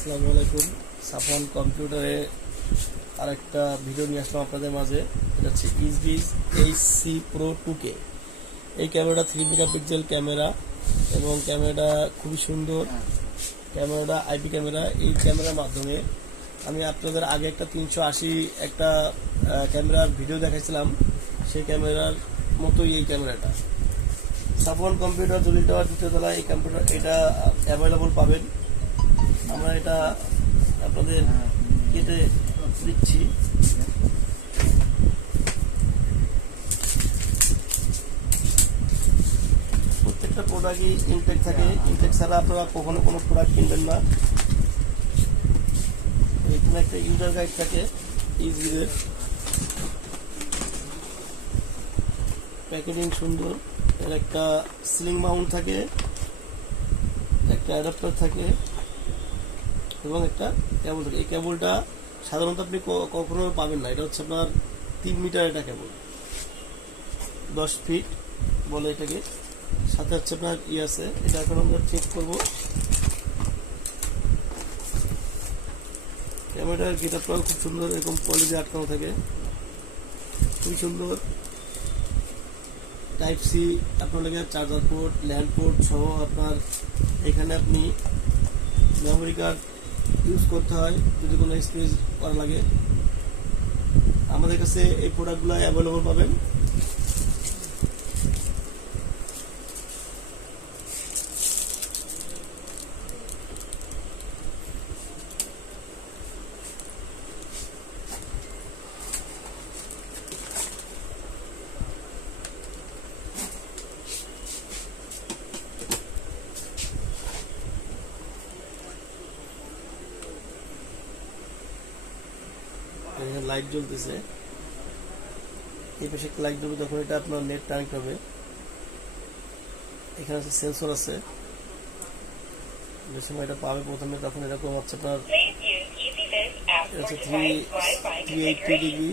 আসসালামু আলাইকুম। সাফওয়ান কম্পিউটারে আরেকটা ভিডিও নিয়ে আসলাম আপনাদের মাঝে। এটা হচ্ছে ইসবিস এইচসি প্রো 2K। এই ক্যামেরাটা 3 মেগাপিক্সেল ক্যামেরা এবং ক্যামেরাটা খুবই সুন্দর। ক্যামেরাটা আইপি ক্যামেরা। এই ক্যামেরার মাধ্যমে আমি আপনাদের আগে একটা 380 একটা ক্যামেরার ভিডিও দেখাইছিলাম, সেই ক্যামেরার মতোই এই ক্যামেরাটা। সাফওয়ান কম্পিউটার জলিল টাওয়ার 2য় তলায় এই কম্পিউটার এটা অ্যাভেলেবল পাবেন। আমরা এটা আপনাদের কেটে দিচ্ছি। প্রত্যেকটা প্রোডাক্টই ইনটেক থাকে। ইনটেক ছাড়া আপনারা কখনো কোনো প্রোডাক্ট কিনবেন না। এখানে একটা ইউজার গাইড থাকে। ইজির প্যাকেজিং সুন্দর। এর একটা সিলিং মাউন্ট থাকে, একটা অ্যাডাপ্টার থাকে এবং একটা কেবল থাকে। এই কেবলটা সাধারণত আপনি কখনো পাবেন না। এটা হচ্ছে আপনার 3 মিটার একটা কেবল, 10 ফিট বলে এটাকে। সাথে হচ্ছে আপনার আছে, এটা এখন আমরা চেক করবো। ক্যামেরার গেটআপটাও খুব সুন্দর, এরকম পলি দিয়ে আটকানো থাকে, খুবই সুন্দর। টাইপ সি আপনার লাগে চার্জার পোর্ট, ল্যান্ড পোর্ট সহ আপনার এখানে আপনি মেমোরি কার্ড ইউজ করতে হয় যদি কোনো স্পেস করা লাগে। আমাদের কাছে এই প্রোডাক্টগুলো অ্যাভেলেবল পাবেন। লাইট জ্বলতেছে, এই পাশে একটা লাইট জ্বলবে যখন এটা আপনার নেট কানেক্ট হবে। এখানে আছে সেন্সর আছে, যে সময় এটা পাবে প্রথমে তখন এরকম হচ্ছে আপনার 380 ডিগ্রি